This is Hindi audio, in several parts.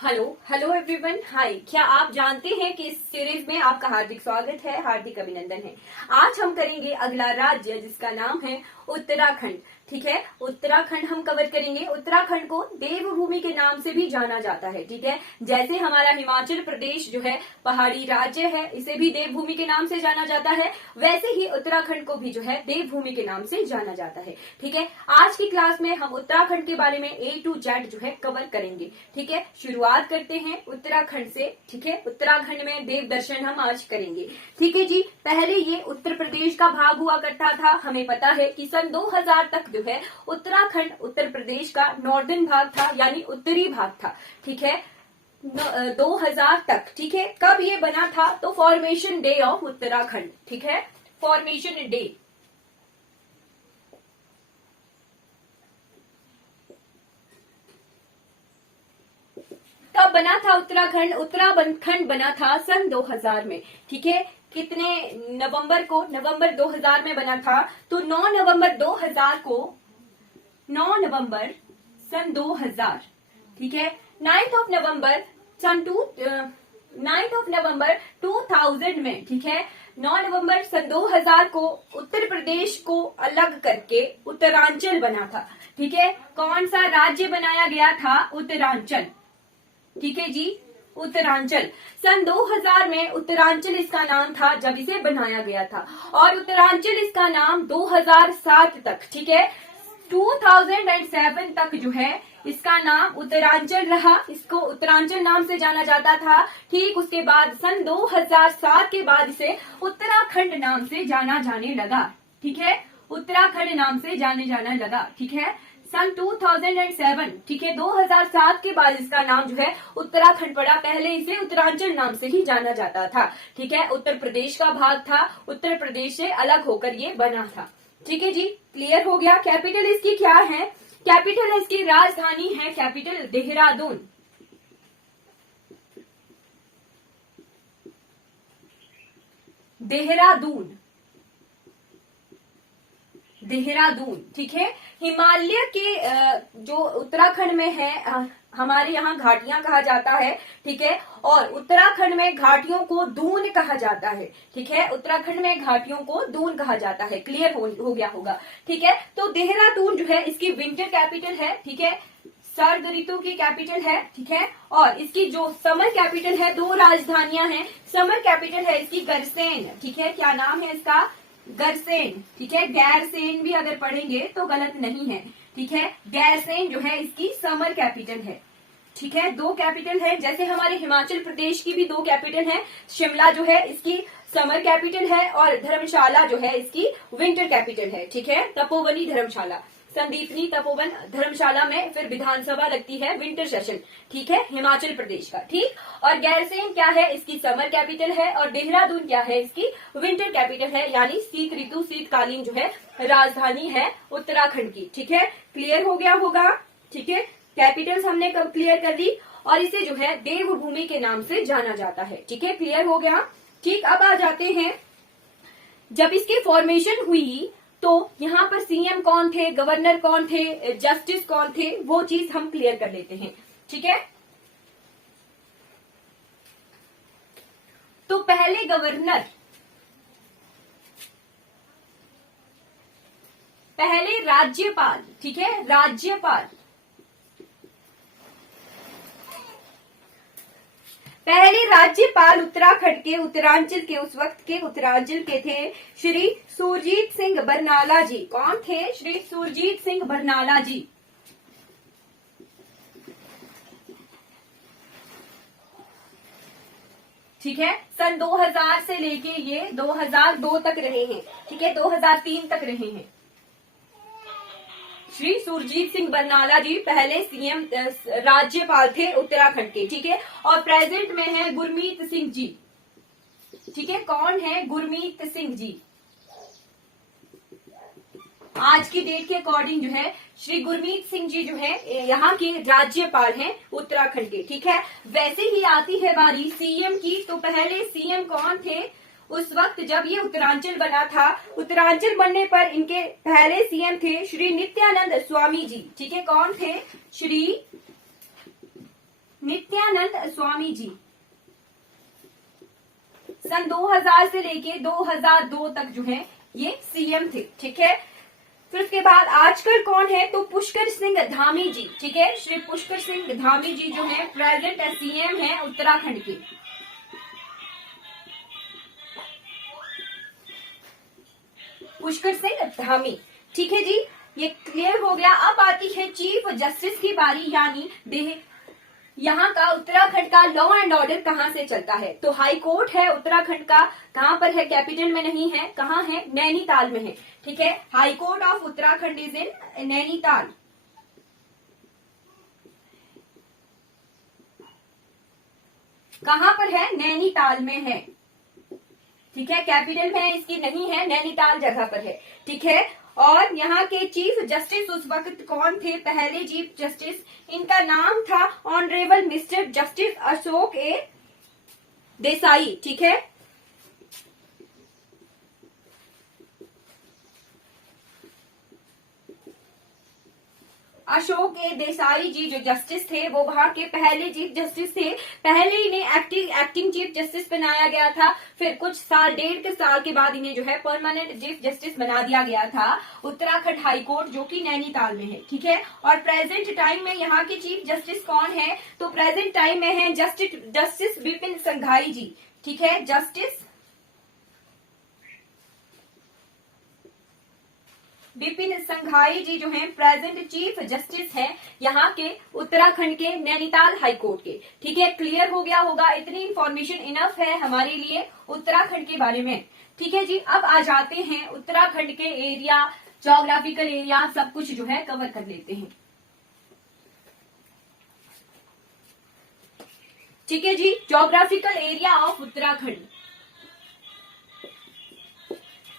हेलो हेलो एवरीवन, हाय। क्या आप जानते हैं कि इस सीरीज में आपका हार्दिक स्वागत है, हार्दिक अभिनंदन है। आज हम करेंगे अगला राज्य जिसका नाम है उत्तराखंड। ठीक है, उत्तराखंड हम कवर करेंगे। उत्तराखंड को देवभूमि के नाम से भी जाना जाता है। ठीक है, जैसे हमारा हिमाचल प्रदेश जो है पहाड़ी राज्य है, इसे भी देवभूमि के नाम से जाना जाता है, वैसे ही उत्तराखंड को भी जो है देवभूमि के नाम से जाना जाता है। ठीक है, आज की क्लास में हम उत्तराखंड के बारे में A to Z जो है कवर करेंगे। ठीक है, शुरुआत करते हैं उत्तराखंड से। ठीक है, उत्तराखंड में देव दर्शन हम आज करेंगे। ठीक है जी, पहले ये उत्तर प्रदेश का भाग हुआ करता था। हमें पता है कि सन 2000 तक जो है उत्तराखंड उत्तर प्रदेश का नॉर्दर्न भाग था, यानी उत्तरी भाग था। ठीक है, 2000 तक। ठीक है, कब ये बना था? तो फॉर्मेशन डे ऑफ उत्तराखंड। ठीक है, फॉर्मेशन डे कब बना था उत्तराखंड? उत्तराखंड बना था सन 2000 में। ठीक है, कितने नवंबर को? नवंबर 2000 में बना था। तो 9 नवंबर 2000 को, 9 नवंबर सन 2000। ठीक है, 9th ऑफ नवंबर सन 2000 में। ठीक है, 9 नवंबर सन 2000 को उत्तर प्रदेश को अलग करके उत्तरांचल बना था। ठीक है, कौन सा राज्य बनाया गया था? उत्तरांचल। ठीक है जी, उत्तरांचल। सन 2000 में उत्तरांचल इसका नाम था जब इसे बनाया गया था, और उत्तरांचल इसका नाम 2007 तक, ठीक है, 2007 तक जो है इसका नाम उत्तरांचल रहा। इसको उत्तरांचल नाम से जाना जाता था। ठीक, उसके बाद सन 2007 के बाद इसे उत्तराखंड नाम से जाना जाने लगा। ठीक है, उत्तराखंड नाम से जाना लगा। ठीक है, सन 2007। ठीक है, 2007 के बाद इसका नाम जो है उत्तराखंड पड़ा। पहले इसे उत्तरांचल नाम से ही जाना जाता था। ठीक है, उत्तर प्रदेश का भाग था, उत्तर प्रदेश से अलग होकर ये बना था। ठीक है जी, क्लियर हो गया। कैपिटल इसकी क्या है? कैपिटल इसकी राजधानी है, कैपिटल देहरादून। देहरादून, देहरादून। ठीक है, हिमालय के जो उत्तराखंड में है, हमारे यहाँ घाटियां कहा जाता है। ठीक है, और उत्तराखंड में घाटियों को दून कहा जाता है। ठीक है, उत्तराखंड में घाटियों को दून कहा जाता है। क्लियर हो गया होगा। ठीक है, तो देहरादून जो है इसकी विंटर कैपिटल है। ठीक है, सर्द ऋतु की कैपिटल है। ठीक है, और इसकी जो समर कैपिटल है, दो राजधानियां हैं। समर कैपिटल है इसकी गरसेन। ठीक है, क्या नाम है इसका? गरसेन। ठीक है, गैरसेन भी अगर पढ़ेंगे तो गलत नहीं है। ठीक है, गैरसेन जो है इसकी समर कैपिटल है। ठीक है, दो कैपिटल है, जैसे हमारे हिमाचल प्रदेश की भी दो कैपिटल है। शिमला जो है इसकी समर कैपिटल है, और धर्मशाला जो है इसकी विंटर कैपिटल है। ठीक है, तपोवनी धर्मशाला, संदीपनी तपोवन धर्मशाला में फिर विधानसभा लगती है विंटर सेशन। ठीक है, हिमाचल प्रदेश का। ठीक, और गैरसेन क्या है? इसकी समर कैपिटल है, और देहरादून क्या है? इसकी विंटर कैपिटल है, यानी शीत ऋतु, शीतकालीन जो है राजधानी है उत्तराखंड की। ठीक है, क्लियर हो गया होगा। ठीक है, कैपिटल्स हमने कब क्लियर कर ली, और इसे जो है देवभूमि के नाम से जाना जाता है। ठीक है, क्लियर हो गया। ठीक, अब आ जाते हैं, जब इसकी फॉर्मेशन हुई तो यहाँ पर सीएम कौन थे, गवर्नर कौन थे, जस्टिस कौन थे, वो चीज हम क्लियर कर लेते हैं। ठीक है, तो पहले गवर्नर, पहले राज्यपाल। ठीक है, राज्यपाल। पहले राज्यपाल उत्तराखंड के उत्तरांचल के, उस वक्त के उत्तरांचल के थे श्री सुरजीत सिंह बरनाला जी। कौन थे? श्री सुरजीत सिंह बरनाला जी। ठीक है, सन 2000 से लेके ये 2002 तक रहे हैं। ठीक है, 2003 तक रहे हैं। श्री सुरजीत सिंह बरनाला जी पहले सीएम, राज्यपाल थे उत्तराखंड के। ठीक है, और प्रेजेंट में है गुरमीत सिंह जी। ठीक है, कौन है? गुरमीत सिंह जी। आज की डेट के अकॉर्डिंग जो है श्री गुरमीत सिंह जी जो है यहाँ के राज्यपाल हैं उत्तराखंड के। ठीक है, वैसे ही आती है बारी सीएम की। तो पहले सीएम कौन थे? उस वक्त जब ये उत्तरांचल बना था, उत्तरांचल बनने पर इनके पहले सीएम थे श्री नित्यानंद स्वामी जी। ठीक है, कौन थे? श्री नित्यानंद स्वामी जी सन 2000 से लेके 2002 तक जो है ये सीएम थे। ठीक है, फिर उसके बाद आजकल कौन है, तो पुष्कर सिंह धामी जी। ठीक है, श्री पुष्कर सिंह धामी जी जो है प्रेजेंट सीएम है उत्तराखंड के। पुष्कर सिंह धामी। ठीक है जी, ये क्लियर हो गया। अब आती है चीफ जस्टिस की बारी, यानी यहाँ का उत्तराखंड का लॉ एंड ऑर्डर कहाँ से चलता है, तो हाई कोर्ट है उत्तराखंड का, कहाँ पर है, कैपिटल में नहीं है, कहाँ है, नैनीताल में है। ठीक है, high court of Uttarakhand is in Nainital. कहाँ पर है, नैनीताल में है। ठीक है, कैपिटल में इसकी नहीं है, नैनीताल जगह पर है। ठीक है, और यहाँ के चीफ जस्टिस उस वक्त कौन थे, पहले चीफ जस्टिस, इनका नाम था ऑनरेबल मिस्टर जस्टिस अशोक ए देसाई। ठीक है, अशोक ए देसाई जी जो जस्टिस थे वो वहां के पहले चीफ जस्टिस थे। पहले इन्हें एक्टिंग चीफ जस्टिस बनाया गया था, फिर कुछ साल, 1.5 साल के बाद इन्हें जो है परमानेंट चीफ जस्टिस बना दिया गया था उत्तराखंड हाई कोर्ट, जो कि नैनीताल में है। ठीक है, और प्रेजेंट टाइम में यहाँ के चीफ जस्टिस कौन है, तो प्रेजेंट टाइम में है जस्टिस विपिन संघाई जी। ठीक है, जस्टिस विपिन संघाई जी जो हैं प्रेजेंट चीफ जस्टिस हैं यहाँ के उत्तराखंड के नैनीताल हाई कोर्ट के। ठीक है, क्लियर हो गया होगा, इतनी इंफॉर्मेशन इनफ है हमारे लिए उत्तराखंड के बारे में। ठीक है जी, अब आ जाते हैं उत्तराखंड के एरिया, ज्योग्राफिकल एरिया, सब कुछ जो है कवर कर लेते हैं। ठीक है जी, geographical area of Uttarakhand,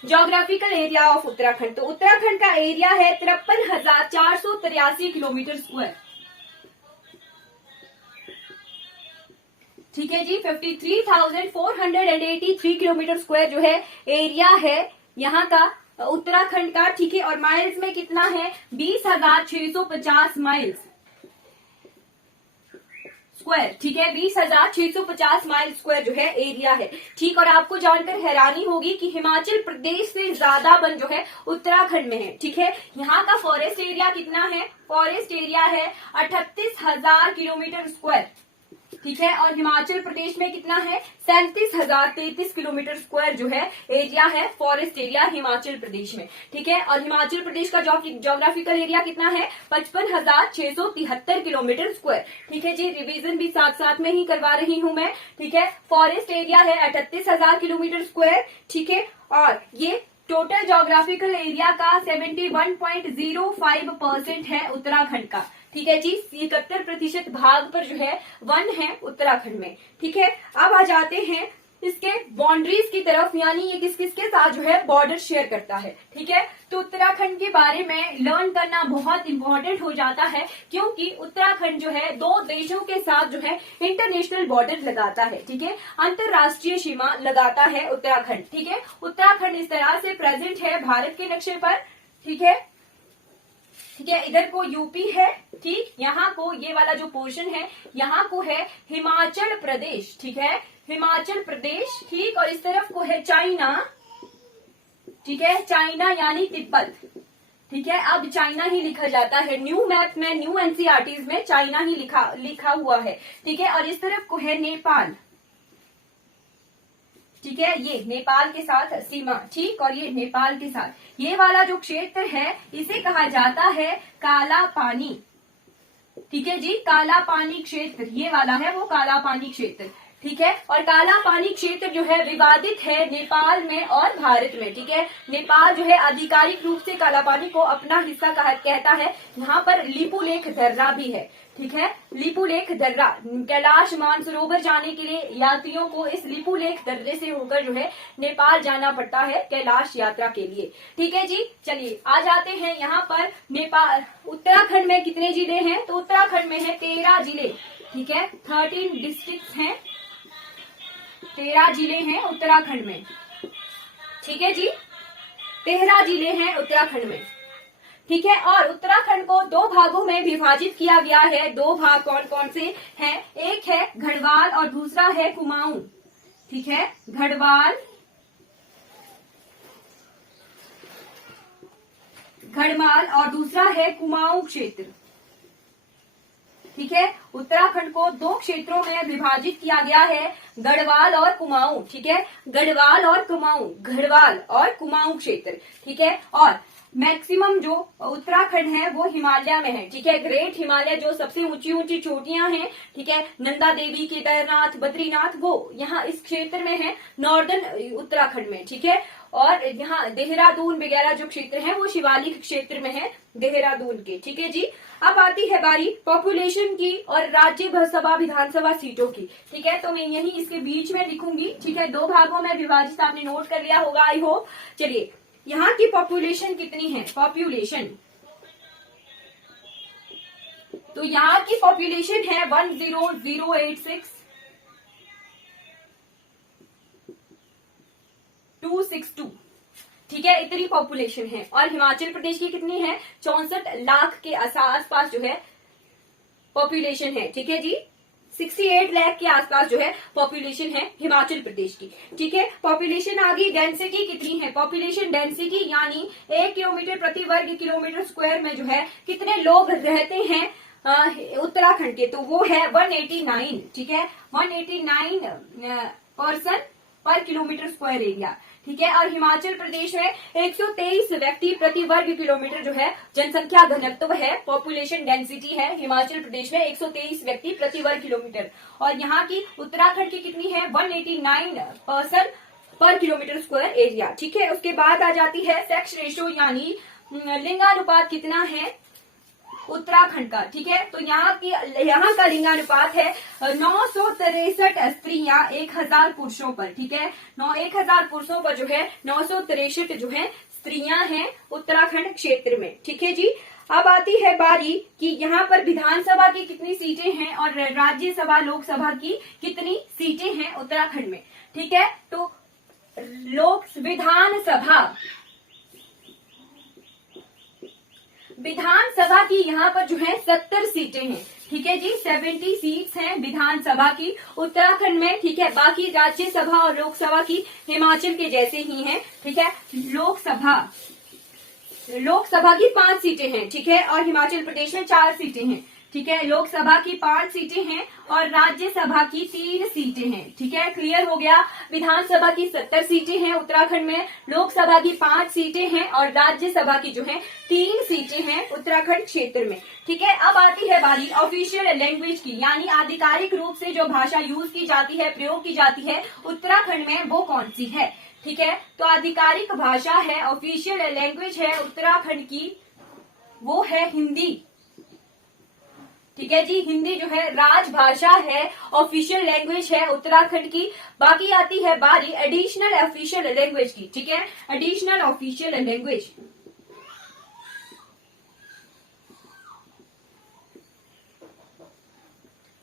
geographical area of Uttarakhand, तो उत्तराखंड का एरिया है 53,483 किलोमीटर स्क्वायर। ठीक है जी, 53,483 किलोमीटर स्क्वायर जो है एरिया है यहाँ का उत्तराखंड का। ठीक है, और माइल्स में कितना है, 20,650 माइल्स स्क्वायर। ठीक है, 20,650 माइल स्क्वायर जो है एरिया है। ठीक, और आपको जानकर हैरानी होगी कि हिमाचल प्रदेश से ज्यादा वन जो है उत्तराखंड में है। ठीक है, यहाँ का फॉरेस्ट एरिया कितना है, फॉरेस्ट एरिया है 38,000 किलोमीटर स्क्वायर। ठीक है, और हिमाचल प्रदेश में कितना है, 37,033 किलोमीटर स्क्वायर जो है एरिया है, फॉरेस्ट एरिया हिमाचल प्रदेश में। ठीक है, और हिमाचल प्रदेश का ज्योग्राफिकल एरिया कितना है, 55,673 किलोमीटर स्क्वायर। ठीक है जी, रिवीजन भी साथ साथ में ही करवा रही हूं मैं। ठीक है, फॉरेस्ट एरिया है 38,000 किलोमीटर स्क्वायर। ठीक है, और ये टोटल ज्योग्राफिकल एरिया का 71.05% है उत्तराखंड का। ठीक है जी, 71% भाग पर जो है वन है उत्तराखंड में। ठीक है, अब आ जाते हैं इसके बाउंड्रीज की तरफ, यानी ये किस किस के साथ जो है बॉर्डर शेयर करता है। ठीक है, तो उत्तराखंड के बारे में लर्न करना बहुत इंपॉर्टेंट हो जाता है, क्योंकि उत्तराखंड जो है 2 देशों के साथ जो है इंटरनेशनल बॉर्डर लगाता है। ठीक है, अंतरराष्ट्रीय सीमा लगाता है उत्तराखंड। ठीक है, उत्तराखंड इस तरह से प्रेजेंट है भारत के नक्शे पर। ठीक है, ठीक है, इधर को यूपी है, ठीक, यहाँ को ये वाला जो पोर्शन है यहाँ को है हिमाचल प्रदेश। ठीक है, हिमाचल प्रदेश, ठीक, और इस तरफ को है चाइना। ठीक है, चाइना यानी तिब्बत। ठीक है, अब चाइना ही लिखा जाता है, न्यू मैप में, न्यू एनसीईआरटीज में चाइना ही लिखा हुआ है। ठीक है, और इस तरफ को है नेपाल। ठीक है, ये नेपाल के साथ सीमा, ठीक, और ये नेपाल के साथ, ये वाला जो क्षेत्र है इसे कहा जाता है काला पानी। ठीक है जी, काला पानी क्षेत्र, ये वाला है वो काला पानी क्षेत्र। ठीक है, और काला पानी क्षेत्र जो है विवादित है नेपाल में और भारत में। ठीक है, नेपाल जो है आधिकारिक रूप से काला पानी को अपना हिस्सा कहता है। यहाँ पर लिपुलेख दर्रा भी है। ठीक है, लिपुलेख दर्रा, कैलाश मानसरोवर जाने के लिए यात्रियों को इस लिपुलेख दर्रे से होकर जो है नेपाल जाना पड़ता है कैलाश यात्रा के लिए। ठीक है जी, चलिए आ जाते हैं यहाँ पर नेपाल। उत्तराखंड में कितने जिले हैं, तो उत्तराखंड में है 13 जिले। ठीक है, 13 डिस्ट्रिक्ट हैं, 13 जिले हैं उत्तराखंड में। ठीक है जी, 13 जिले हैं उत्तराखंड में। ठीक है। और उत्तराखंड को दो भागों में विभाजित किया गया है। दो भाग कौन कौन से हैं? एक है गढ़वाल और दूसरा है कुमाऊं। ठीक है, गढ़वाल और दूसरा है कुमाऊं क्षेत्र। ठीक है, उत्तराखंड को दो क्षेत्रों में विभाजित किया गया है, गढ़वाल और कुमाऊं। ठीक है, गढ़वाल और कुमाऊं क्षेत्र। ठीक है, और मैक्सिमम जो उत्तराखंड है वो हिमालय में है। ठीक है, ग्रेट हिमालय जो सबसे ऊंची ऊंची चोटियां हैं, ठीक है, नंदा देवी, केदारनाथ, बद्रीनाथ, वो यहाँ इस क्षेत्र में है, नॉर्दर्न उत्तराखंड में। ठीक है, और यहाँ देहरादून वगैरह जो क्षेत्र है वो शिवालिक क्षेत्र में है, देहरादून के। ठीक है जी। अब आती है बारी पॉपुलेशन की और राज्यसभा विधानसभा सीटों की। ठीक है, तो मैं यही इसके बीच में लिखूंगी। ठीक है, दो भागों में विभाजित, आपने नोट कर लिया होगा आई होप। चलिए, यहाँ की पॉपुलेशन कितनी है? पॉपुलेशन, तो यहाँ की पॉपुलेशन है 100,86262। ठीक है, इतनी पॉपुलेशन है। और हिमाचल प्रदेश की कितनी है? 64 लाख के आसपास जो है पॉपुलेशन है। ठीक है जी, 68 लाख के आसपास जो है पॉपुलेशन है हिमाचल प्रदेश की। ठीक है, पॉपुलेशन आ गई। डेंसिटी कितनी है? पॉपुलेशन डेंसिटी यानी 1 किलोमीटर प्रति वर्ग किलोमीटर स्क्वायर में जो है कितने लोग रहते हैं उत्तराखंड के, तो वो है 189। ठीक है, 189 पर्सन पर किलोमीटर स्क्वायर एरिया। ठीक है, और हिमाचल प्रदेश में 123 व्यक्ति प्रति वर्ग किलोमीटर जो है जनसंख्या घनत्व है, पॉपुलेशन डेंसिटी है हिमाचल प्रदेश में 123 व्यक्ति प्रति वर्ग किलोमीटर। और यहाँ की उत्तराखंड की कितनी है? 189 पर्सन पर किलोमीटर स्क्वायर एरिया। ठीक है, उसके बाद आ जाती है सेक्स रेशो यानी लिंगानुपात कितना है उत्तराखंड का। ठीक है, तो यहाँ का लिंगानुपात है 963 स्त्रियां 1000 पुरुषों पर। ठीक है, 1000 पुरुषों पर जो है 963 जो है स्त्रियां हैं उत्तराखंड क्षेत्र में। ठीक है जी। अब आती है बारी कि यहाँ पर विधानसभा की कितनी सीटें हैं और राज्यसभा लोकसभा की कितनी सीटें हैं उत्तराखंड में। ठीक है, तो विधानसभा की यहाँ पर जो है 70 सीटें हैं। ठीक है जी, 70 सीट्स हैं विधानसभा की उत्तराखंड में। ठीक है, बाकी राज्यसभा और लोकसभा की हिमाचल के जैसे ही हैं। ठीक है, लोकसभा की 5 सीटें हैं। ठीक है, और हिमाचल प्रदेश में 4 सीटें हैं। ठीक है, लोकसभा की 5 सीटें हैं और राज्यसभा की 3 सीटें हैं। ठीक है, क्लियर हो गया। विधानसभा की 70 सीटें हैं उत्तराखंड में, लोकसभा की 5 सीटें हैं और राज्यसभा की जो है 3 सीटें हैं उत्तराखंड क्षेत्र में। ठीक है, अब आती है बारी ऑफिशियल लैंग्वेज की, यानी आधिकारिक रूप से जो भाषा यूज की जाती है, प्रयोग की जाती है उत्तराखंड में, वो कौन सी है। ठीक है, तो आधिकारिक भाषा है, ऑफिशियल लैंग्वेज है उत्तराखंड की, वो है हिंदी। ठीक है जी, हिंदी जो है राजभाषा है, ऑफिशियल लैंग्वेज है उत्तराखंड की। बाकी आती है बारी एडिशनल ऑफिशियल लैंग्वेज की। ठीक है, एडिशनल ऑफिशियल लैंग्वेज,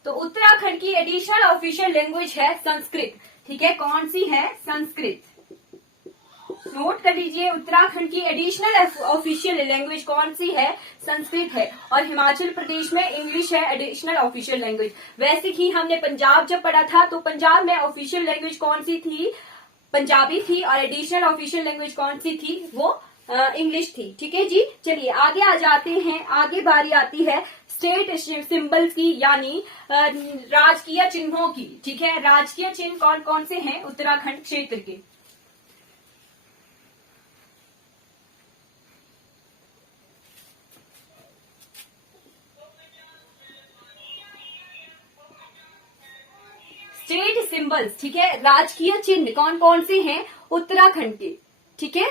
तो उत्तराखंड की एडिशनल ऑफिशियल लैंग्वेज है संस्कृत। ठीक है, कौन सी है? संस्कृत। नोट कर लीजिए, उत्तराखंड की एडिशनल ऑफिशियल लैंग्वेज कौन सी है? संस्कृत है। और हिमाचल प्रदेश में इंग्लिश है एडिशनल ऑफिशियल लैंग्वेज। वैसे ही हमने पंजाब जब पढ़ा था तो पंजाब में ऑफिशियल लैंग्वेज कौन सी थी? पंजाबी थी। और एडिशनल ऑफिशियल लैंग्वेज कौन सी थी? वो इंग्लिश थी। ठीक है जी, चलिए आगे आ जाते हैं। आगे बारी आती है स्टेट सिंबल्स की, यानी राजकीय चिन्हों की। ठीक है, राजकीय चिन्ह कौन कौन से हैं उत्तराखंड क्षेत्र के? स्टेट सिंबल्स, ठीक है, राजकीय चिन्ह कौन कौन से हैं उत्तराखंड के? ठीक है,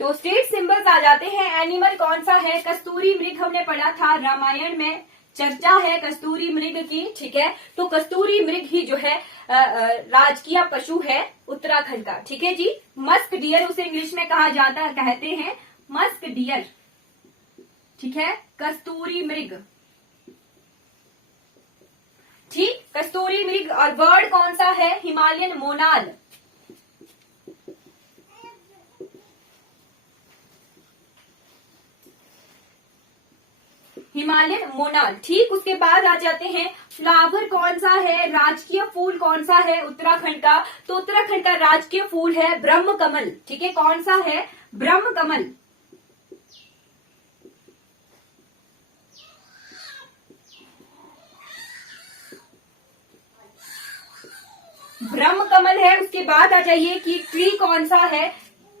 तो स्टेट सिंबल्स आ जाते हैं। एनिमल कौन सा है? कस्तूरी मृग हमने पढ़ा था, रामायण में चर्चा है कस्तूरी मृग की। ठीक है, तो कस्तूरी मृग ही जो है राजकीय पशु है उत्तराखंड का। ठीक है जी। मस्क डियर उसे इंग्लिश में कहते हैं मस्क डियर। ठीक है, कस्तूरी मृग। ठीक, कस्तूरी मृग। और बर्ड कौन सा है? हिमालयन मोनाल। हिमालयन मोनाल। ठीक, उसके बाद आ जाते हैं फ्लावर कौन सा है, राजकीय फूल कौन सा है उत्तराखंड का, तो उत्तराखंड का राजकीय फूल है ब्रह्म कमल। ठीक है, कौन सा है, ब्रह्म कमल। ब्रह्म कमल है। उसके बाद आ जाइए कि ट्री कौन सा है,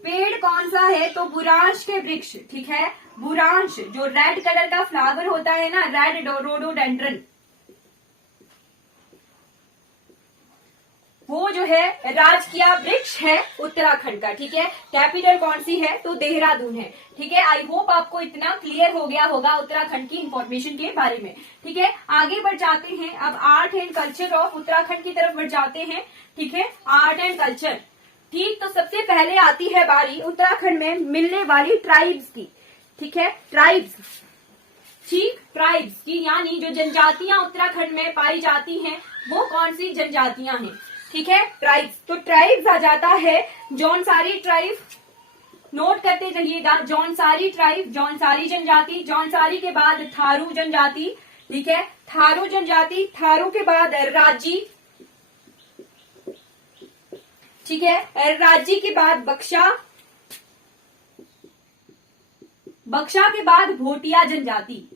पेड़ कौन सा है, तो बुरांश के वृक्ष। ठीक है, बुरांश, जो रेड कलर का फ्लावर होता है ना, रेड रोडोडेंड्रन, वो जो है राजकीय वृक्ष है उत्तराखंड का। ठीक है, कैपिटल कौन सी है, तो देहरादून है। ठीक है, आई होप आपको इतना क्लियर हो गया होगा उत्तराखंड की इंफॉर्मेशन के बारे में। ठीक है, आगे बढ़ जाते हैं, अब art and culture of Uttarakhand की तरफ बढ़ जाते हैं। ठीक है, आर्ट एंड कल्चर। ठीक, तो सबसे पहले आती है बारी उत्तराखंड में मिलने वाली ट्राइब्स की। ठीक है, ट्राइब्स, ठीक, ट्राइब्स की, यानी जो जनजातियां उत्तराखंड में पाई जाती हैं वो कौन सी जनजातियां हैं। ठीक है, ट्राइब्स, तो ट्राइब्स आ जाता है जौनसारी ट्राइब, नोट करते रहिएगा, जौनसारी ट्राइब, जौनसारी जनजाति, जौनसारी के बाद थारू जनजाति। ठीक है, थारू जनजाति, थारू के बाद राजी। ठीक है, राजी के बाद बक्शा, बक्शा के बाद भोटिया जनजाति।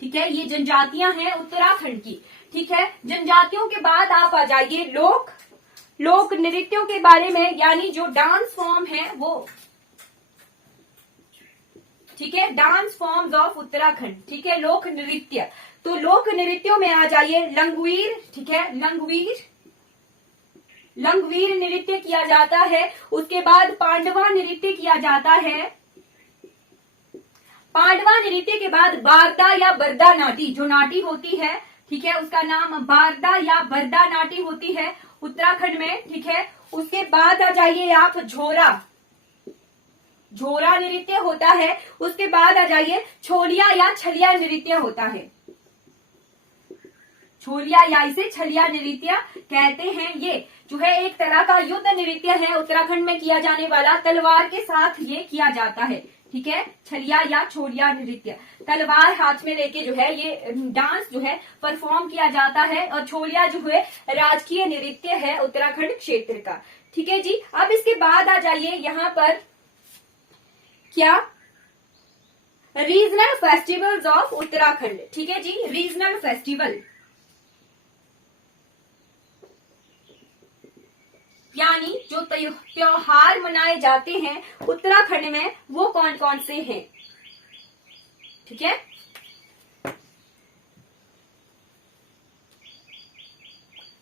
ठीक है, ये जनजातियां हैं उत्तराखंड की। ठीक है, जनजातियों के बाद आप आ जाइए लोक नृत्यों के बारे में, यानी जो डांस फॉर्म है वो। ठीक है, डांस फॉर्म्स ऑफ उत्तराखंड। ठीक है, लोक नृत्य, तो लोक नृत्यों में आ जाइए लंगवीर। ठीक है, लंगवीर नृत्य किया जाता है। उसके बाद पांडवा नृत्य किया जाता है। पांडवा नृत्य के बाद बारदा या बरदा नाटी, जो नाटी होती है, ठीक है, उसका नाम बारदा या बरदा नाटी होती है उत्तराखंड में। ठीक है, उसके बाद आ जाइए आप झोरा नृत्य होता है। उसके बाद आ जाइए छोलिया या छलिया नृत्य होता है। छोलिया या इसे छलिया नृत्य कहते हैं। ये जो है एक तरह का युद्ध नृत्य है उत्तराखंड में किया जाने वाला, तलवार के साथ ये किया जाता है। ठीक है, छलिया या छोलिया नृत्य, तलवार हाथ में लेके जो है ये डांस जो है परफॉर्म किया जाता है। और छोलिया जो है राजकीय नृत्य है उत्तराखंड क्षेत्र का। ठीक है जी, अब इसके बाद आ जाइए यहाँ पर क्या, रीजनल फेस्टिवल्स ऑफ उत्तराखंड। ठीक है जी, रीजनल फेस्टिवल, यानी जो त्योहार मनाए जाते हैं उत्तराखंड में वो कौन कौन से हैं। ठीक है,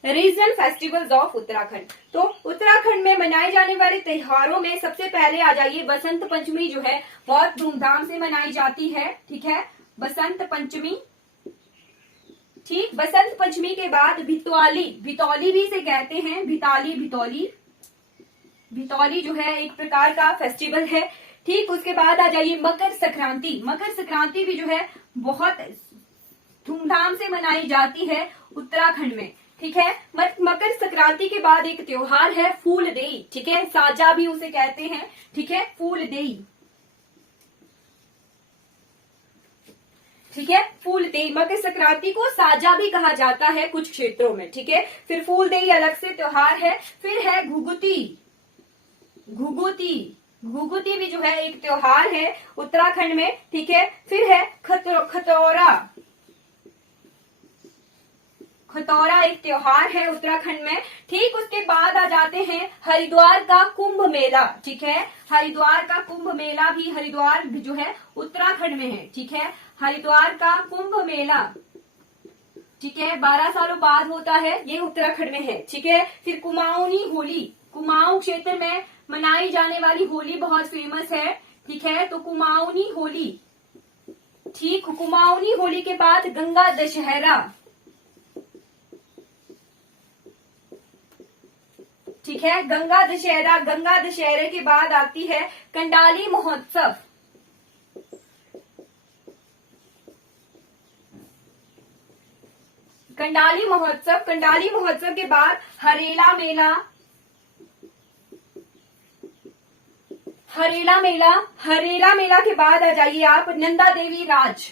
रीजनल फेस्टिवल्स ऑफ उत्तराखंड, तो उत्तराखंड में मनाए जाने वाले त्योहारों में सबसे पहले आ जाइए बसंत पंचमी, जो है बहुत धूमधाम से मनाई जाती है। ठीक है, बसंत पंचमी। ठीक, बसंत पंचमी के बाद भितौली भी से कहते हैं, भितौली जो है एक प्रकार का फेस्टिवल है। ठीक, उसके बाद आ जाइए मकर संक्रांति भी जो है बहुत धूमधाम से मनाई जाती है उत्तराखंड में। ठीक है, मकर संक्रांति के बाद एक त्योहार है फूलदेई। ठीक है, साजा भी उसे कहते हैं। ठीक है, फूलदेई। ठीक है, फूलदेई, मकर संक्रांति को साजा भी कहा जाता है कुछ क्षेत्रों में। ठीक है, फिर फूलदेई अलग से त्योहार है। फिर है घुघुती भी जो है एक त्योहार है उत्तराखंड में। ठीक है, फिर है खतौरा एक त्योहार है उत्तराखंड में। ठीक, उसके बाद आ जाते हैं हरिद्वार का कुंभ मेला। ठीक है, हरिद्वार का कुंभ मेला भी, हरिद्वार भी जो है उत्तराखंड में है। ठीक है, हरिद्वार का कुंभ मेला, ठीक है, 12 सालों बाद होता है, ये उत्तराखंड में है। ठीक है, फिर कुमाऊनी होली, कुमाऊं क्षेत्र में मनाई जाने वाली होली बहुत फेमस है। ठीक है, तो कुमाऊनी होली। ठीक, कुमाऊनी होली के बाद गंगा दशहरा। ठीक है, गंगा दशहरे के बाद आती है कंडाली महोत्सव। कंडाली महोत्सव के बाद हरेला मेला के बाद आ जाइए आप नंदा देवी राज।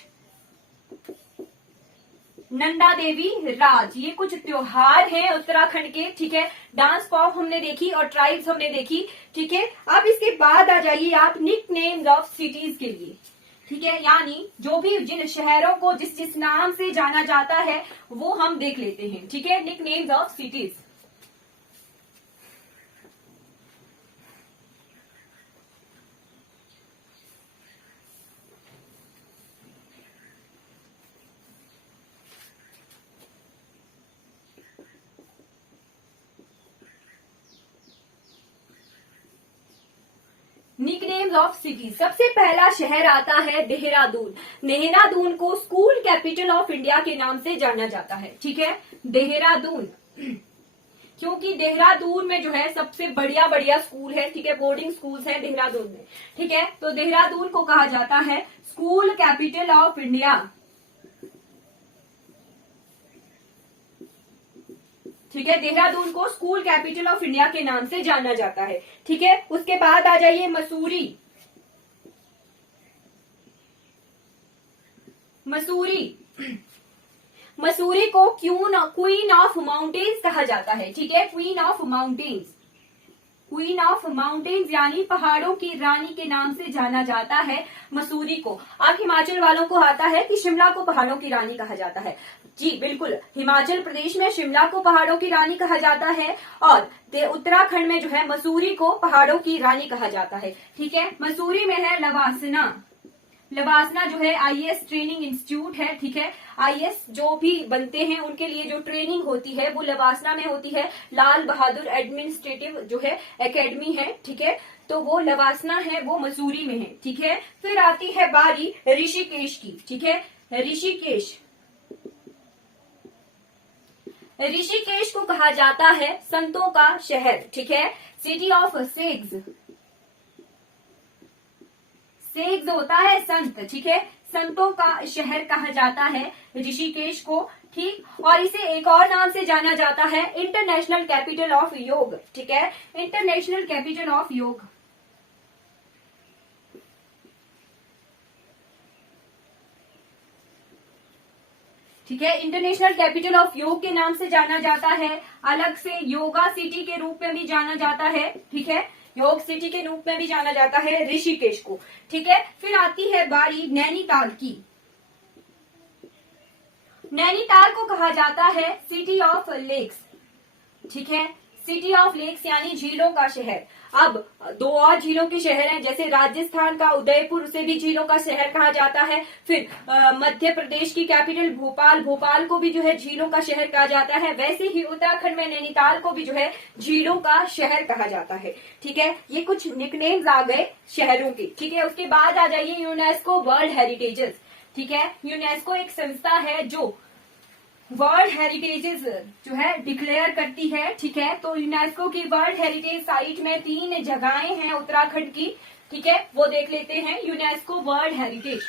नंदा देवी राज, ये कुछ त्योहार हैं उत्तराखंड के, ठीक है। डांस फॉर्म हमने देखी और ट्राइब्स हमने देखी, ठीक है। अब इसके बाद आ जाइए आप निक नेम्स ऑफ सिटीज के लिए, ठीक है, यानी जो भी जिन शहरों को जिस जिस नाम से जाना जाता है वो हम देख लेते हैं, ठीक है। Nicknames of cities. Nicknames of city. सबसे पहला शहर आता है देहरादून। देहरादून को स्कूल कैपिटल ऑफ इंडिया के नाम से जाना जाता है, ठीक है। देहरादून, क्योंकि देहरादून में जो है सबसे बढ़िया बढ़िया स्कूल है, ठीक है, बोर्डिंग स्कूल्स हैं देहरादून में, ठीक है। तो देहरादून को कहा जाता है स्कूल कैपिटल ऑफ इंडिया, ठीक है। देहरादून को स्कूल कैपिटल ऑफ इंडिया के नाम से जाना जाता है, ठीक है। उसके बाद आ जाइए मसूरी। मसूरी को क्वीन ऑफ माउंटेन्स कहा जाता है, ठीक है। Queen of mountains, queen of mountains यानी पहाड़ों की रानी के नाम से जाना जाता है मसूरी को। अब हिमाचल वालों को आता है कि शिमला को पहाड़ों की रानी कहा जाता है। जी बिल्कुल, हिमाचल प्रदेश में शिमला को पहाड़ों की रानी कहा जाता है और उत्तराखंड में जो है मसूरी को पहाड़ों की रानी कहा जाता है, ठीक है। मसूरी में है लवासना। लवासना जो है आईएएस ट्रेनिंग इंस्टीट्यूट है, ठीक है। आईएएस जो भी बनते हैं उनके लिए जो ट्रेनिंग होती है वो लवासना में होती है। लाल बहादुर एडमिनिस्ट्रेटिव जो है एकेडमी है, ठीक है। तो वो लवासना है, वो मसूरी में है, ठीक है। फिर आती है बारी ऋषिकेश की, ठीक है। ऋषिकेश को कहा जाता है संतों का शहर, ठीक है। City of सेग्स। सेग्स होता है संत, ठीक है। संतों का शहर कहा जाता है ऋषिकेश को, ठीक। और इसे एक और नाम से जाना जाता है इंटरनेशनल कैपिटल ऑफ योग, ठीक है। इंटरनेशनल कैपिटल ऑफ योग, ठीक है। इंटरनेशनल कैपिटल ऑफ योग के नाम से जाना जाता है। अलग से योगा सिटी के रूप में भी जाना जाता है, ठीक है। योग सिटी के रूप में भी जाना जाता है ऋषिकेश को, ठीक है। फिर आती है बारी नैनीताल की। नैनीताल को कहा जाता है सिटी ऑफ लेक्स, ठीक है। सिटी ऑफ लेक्स यानी झीलों का शहर। अब दो और झीलों के शहर हैं, जैसे राजस्थान का उदयपुर, उसे भी झीलों का शहर कहा जाता है। फिर मध्य प्रदेश की कैपिटल भोपाल, भोपाल को भी जो है झीलों का शहर कहा जाता है। वैसे ही उत्तराखंड में नैनीताल को भी जो है झीलों का शहर कहा जाता है, ठीक है। ये कुछ निकनेम्स आ गए शहरों के, ठीक है। उसके बाद आ जाइए यूनेस्को वर्ल्ड हेरिटेजेस, ठीक है। यूनेस्को एक संस्था है जो वर्ल्ड हेरिटेजेस जो है डिक्लेयर करती है, ठीक है। तो यूनेस्को की वर्ल्ड हेरिटेज साइट में 3 जगहें हैं उत्तराखंड की, ठीक है। वो देख लेते हैं। UNESCO world heritage,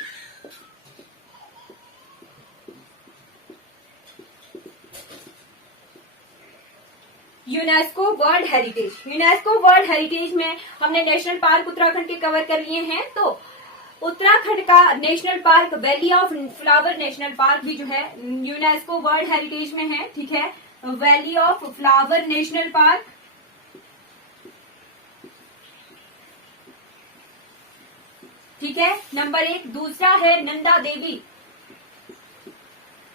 UNESCO world heritage. UNESCO world heritage में हमने नेशनल पार्क उत्तराखंड के कवर कर लिए हैं। तो उत्तराखंड का national park valley of flower national park भी जो है यूनेस्को वर्ल्ड हेरिटेज में है, ठीक है। Valley of flower national park, ठीक है, नंबर 1। दूसरा है नंदा देवी।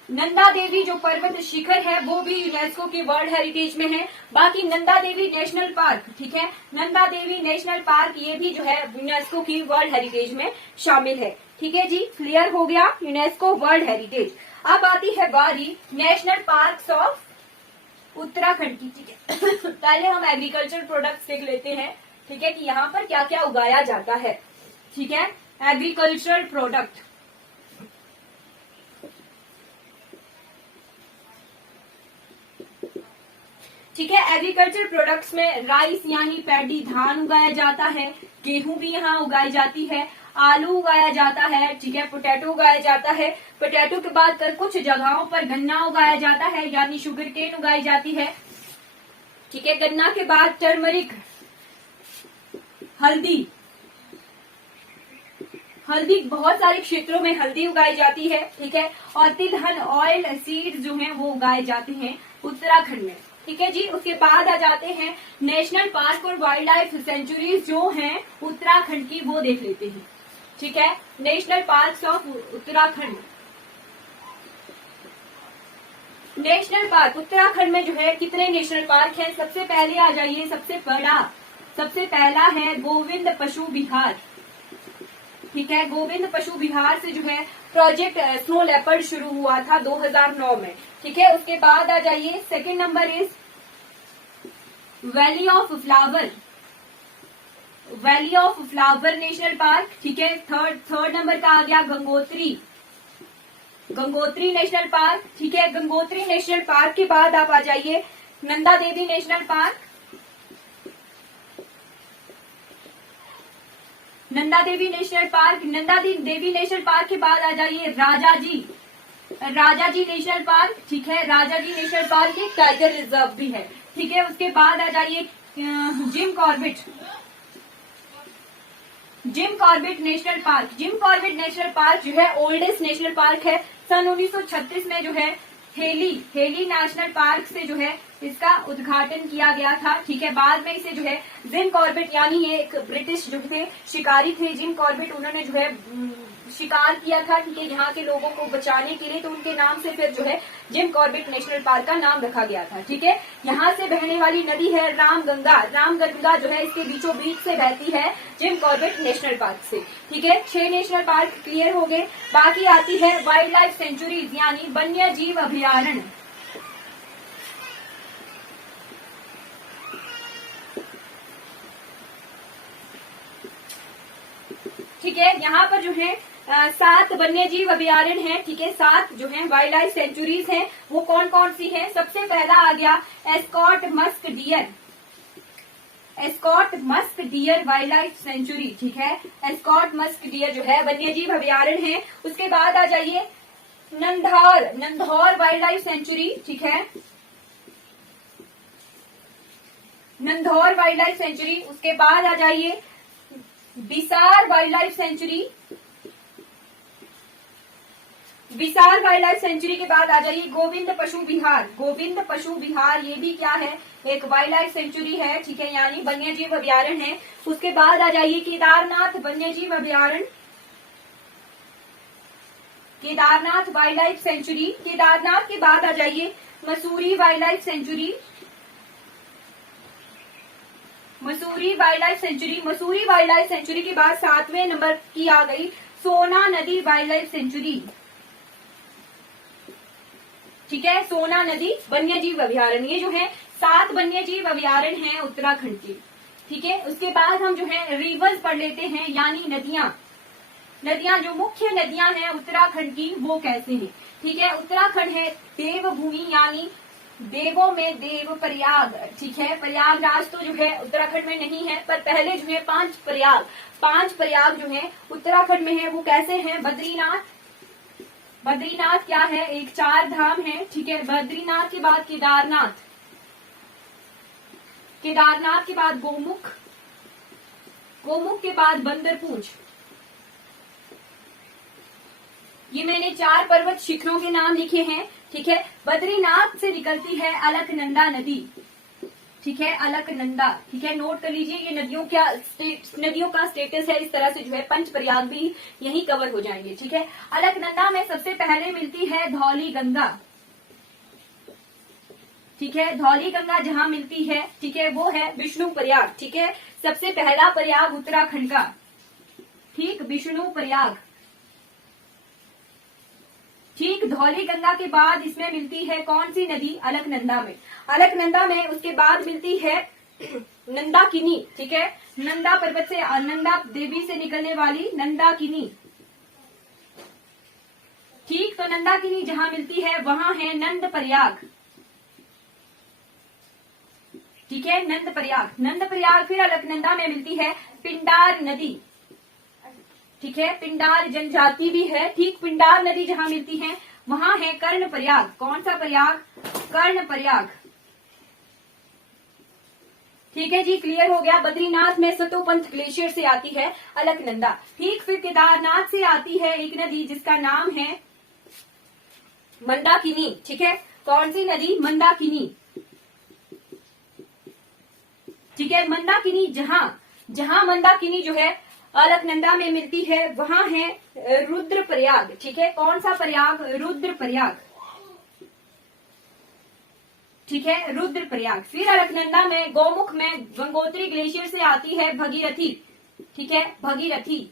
नंदा देवी जो पर्वत शिखर है वो भी यूनेस्को की वर्ल्ड हेरिटेज में है। बाकी नंदा देवी नेशनल पार्क, ठीक है, नंदा देवी नेशनल पार्क ये भी जो है यूनेस्को की वर्ल्ड हेरिटेज में शामिल है, ठीक है जी। क्लियर हो गया यूनेस्को वर्ल्ड हेरिटेज। अब आती है बारी नेशनल पार्क्स ऑफ उत्तराखंड की, ठीक है। पहले हम एग्रीकल्चर प्रोडक्ट्स देख लेते हैं, ठीक है, कि यहाँ पर क्या क्या उगाया जाता है, ठीक है। एग्रीकल्चरल प्रोडक्ट, ठीक है। एग्रीकल्चर प्रोडक्ट्स में राइस यानी पैडी धान उगाया जाता है। गेहूं भी यहाँ उगाई जाती है। आलू उगाया जाता है, ठीक है। पोटैटो उगाया जाता है। पोटैटो के बाद कर कुछ जगहों पर गन्ना उगाया जाता है यानी शुगर केन उगाई जाती है, ठीक है। गन्ना के बाद टर्मरिक, हल्दी बहुत सारे क्षेत्रों में हल्दी उगाई जाती है, ठीक है। और तिलहन ऑयल सीड जो है वो उगाए जाते हैं उत्तराखंड में, ठीक है जी। उसके बाद आ जाते हैं नेशनल पार्क और वाइल्ड लाइफ सेंचुरीज जो हैं उत्तराखंड की, वो देख लेते हैं, ठीक है। National park of Uttarakhand, national park Uttarakhand में जो है कितने नेशनल पार्क हैं? सबसे पहले आ जाइए, सबसे पहला है गोविंद पशु विहार, ठीक है। गोविंद पशु विहार से जो है प्रोजेक्ट स्नो लेपर्ड शुरू हुआ था 2009 में, ठीक है। उसके बाद आ जाइए, second number is valley of flower national park, ठीक है। थर्ड नंबर का आ गया गंगोत्री नेशनल पार्क, ठीक है। गंगोत्री नेशनल पार्क के बाद आप आ जाइए Nanda Devi national park, Nanda Devi national park के बाद आ जाइए राजाजी नेशनल पार्क, ठीक है। राजाजी नेशनल पार्क एक टाइगर रिजर्व भी है, ठीक है। उसके बाद आ जाइए जिम कॉर्बेट नेशनल पार्क जो है ओल्डेस्ट नेशनल पार्क है। सन 1936 में जो है हेली नेशनल पार्क से जो है इसका उद्घाटन किया गया था, ठीक है। बाद में इसे जो है जिम कॉर्बेट, यानी ये एक ब्रिटिश जो थे शिकारी थे जिम कॉर्बेट, उन्होंने जो है शिकार किया था, ठीक है, यहाँ के लोगों को बचाने के लिए, तो उनके नाम से फिर जो है जिम कॉर्बेट नेशनल पार्क का नाम रखा गया था, ठीक है। यहाँ से बहने वाली नदी है रामगंगा जो है इसके बीचों बीच से बहती है जिम कॉर्बेट नेशनल पार्क से, ठीक है। 6 नेशनल पार्क क्लियर हो गए। बाकी आती है वाइल्ड लाइफ सेंचुरीज यानी वन्य जीव अभ्यारण्य, ठीक है। यहाँ पर जो है 7 वन्य जीव अभ्यारण्य है, ठीक है। 7 जो है वाइल्ड लाइफ सेंचुरीज हैं, वो कौन कौन सी हैं? सबसे पहला आ गया Askot musk deer wildlife sanctuary, ठीक है। एस्कॉट मस्क डियर जो है वन्य जीव अभ्यारण्य है। उसके बाद आ जाइए नंधौर वाइल्ड लाइफ सेंचुरी, ठीक है, नंधौर वाइल्ड लाइफ सेंचुरी। उसके बाद आ जाइए बिसार वाइल्ड लाइफ सेंचुरी, विशाल वाइल्ड लाइफ सेंचुरी के बाद आ जाइए गोविंद पशु विहार, ये भी क्या है? एक वाइल्ड लाइफ सेंचुरी है, ठीक है, यानी वन्य जीव अभ्यारण्य है। उसके बाद आ जाइए केदारनाथ वन्य जीव अभ्यारण्य, Kedarnath wild life sanctuary. Kedarnath के बाद आ जाइए Mussoorie wild life sanctuary, Mussoorie wild life sanctuary के बाद 7वें नंबर की आ गई सोना नदी वाइल्ड लाइफ सेंचुरी, ठीक है। सोना नदी वन्य जीव अभ्यारण्य, ये जो है 7 वन्य जीव अभ्यारण्य हैं उत्तराखंड के, ठीक है। उसके बाद हम जो है रिवर्स पढ़ लेते हैं, यानी नदियां जो मुख्य नदियां हैं उत्तराखंड की वो कैसे हैं, ठीक है। उत्तराखंड है देवभूमि, यानी देवों में देव प्रयाग, ठीक है। प्रयागराज तो जो है उत्तराखंड में नहीं है, पर पहले जो है 5 प्रयाग जो है उत्तराखंड में है, वो कैसे हैं? बद्रीनाथ क्या है? एक 4 धाम है, ठीक है। बद्रीनाथ के बाद केदारनाथ के बाद गोमुख के बाद बंदरपूंछ। ये मैंने 4 पर्वत शिखरों के नाम लिखे हैं, ठीक है। बद्रीनाथ से निकलती है अलकनंदा नदी, ठीक है, अलकनंदा, ठीक है। नोट कर लीजिए, ये नदियों का स्टेटस है, इस तरह से जो है 5 प्रयाग भी यहीं कवर हो जाएंगे, ठीक है। अलकनंदा में सबसे पहले मिलती है धौली गंगा, ठीक है। धौली गंगा जहां मिलती है, ठीक है, वो है विष्णु प्रयाग, ठीक है। सबसे पहला प्रयाग उत्तराखंड का, ठीक, विष्णु प्रयाग, ठीक। धौली गंगा के बाद इसमें मिलती है कौन सी नदी? अलकनंदा में उसके बाद मिलती है नंदाकिनी, ठीक है। नंदा पर्वत से, नंदा देवी से निकलने वाली नंदाकिनी, ठीक। तो नंदाकिनी जहां मिलती है वहां है नंद प्रयाग, ठीक है, नंद प्रयाग। फिर अलकनंदा में मिलती है पिंडार नदी, ठीक है, पिंडार जनजाति भी है, ठीक। पिंडार नदी जहां मिलती है वहां है कर्ण प्रयाग। कौन सा प्रयाग? कर्ण प्रयाग, ठीक है जी, क्लियर हो गया। बद्रीनाथ में सतोपंथ ग्लेशियर से आती है अलकनंदा। ठीक, फिर केदारनाथ से आती है एक नदी जिसका नाम है मंदाकिनी। ठीक है, कौन सी नदी? मंदाकिनी। ठीक है, मंदाकिनी जहां मंदाकिनी जो है अलकनंदा में मिलती है वहां है रुद्रप्रयाग। ठीक है, कौन सा प्रयाग? रुद्रप्रयाग। ठीक है, रुद्रप्रयाग। फिर अलकनंदा में गौमुख में गंगोत्री ग्लेशियर से आती है भगीरथी। ठीक है, भगीरथी